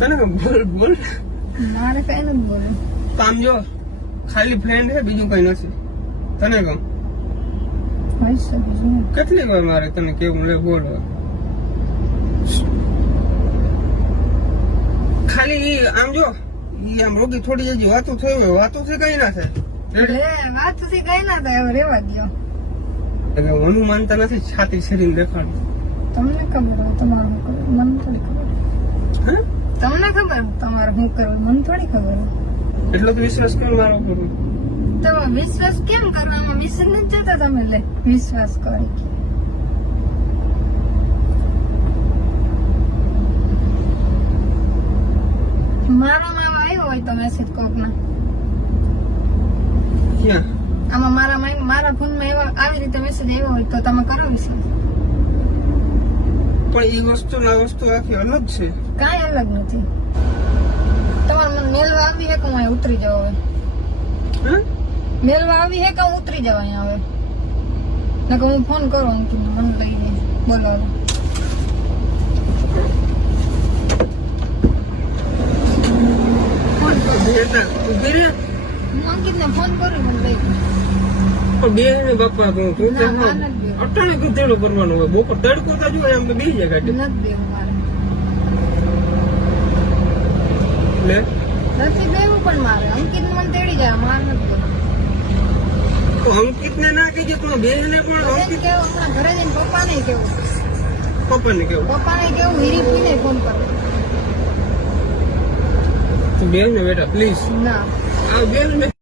તને બોલ બોલ મારે કઈ નથી બોલું. તો આમ જો ખાલી ફ્રેન્ડ છે, બીજું કઈ નથી. તને કહું હોય છે બીજું. કેટલી વાર મારે તને કેવું લે બોલ. ખાલી ઈ આમ જો ઈ આમ રોગી થોડી જજી વાતો થઈ હોય, વાતો થી કઈ ના થાય. વાત થી કઈ ના થાય, હવે રેવા દો. એટલે હું માનતા નથી, છાતી છેડીને દેખાડું. તમને ખબર હોય તમારું શું કરવું, મને થોડી ખબર. હે તમને ખબર તમારે શું કરવું, મને થોડી ખબર. એટલો તો વિશ્વાસ કેમ મારો કરું? તમે વિશ્વાસ કેમ કરો? આમાં વિશ્વાસ નથી જતા તમે. લે વિશ્વાસ કરી મારામાં આવ્યો હોય તો મેસેજ કોક ના ક્યાં? આમાં મારા ફોનમાં એવા આવી રીતે મેસેજ આવ્યો હોય તો તમે કરો વિશ્વાસ? પણ ઈ વસ્તુ ના વસ્તુ આખી અલગ છે. કાંઈ અલગ નથી. તમારે મને મેલવા આવી હે કે હું અહીંયા ઉતરી જાવ? હવે હે મેલવા આવી હે કે હું ઉતરી જાવ અહીંયા? હવે નકર હું ફોન કરું અંકિતને, મને લઈને બોલાવો. ઉભી રે. હું અંકિતને ફોન કરું, મને લઈ પણ બે ને બાપા તું ના, ના, નથી દેવું. અટાણે કુતેડું કરવાનું હોય. બપોર તડકો તો જો એમ બે જગ્યા નથી દેવું મારે. લે નથી દેવું પણ મારે. અંકિત મને તેડી જાય, મારે નથી દેવું. તો અંકિત ને ના કહેજે, પણ બે ને પણ એને અંકિત કેવું, હમણાં ઘરે જઈને પપ્પાને કેવું, પપ્પાને કેવું પપ્પાને કેવું હિરીફીને ફોન કરો. તું બેન ને બેટા પ્લીઝ ના આ બેન ને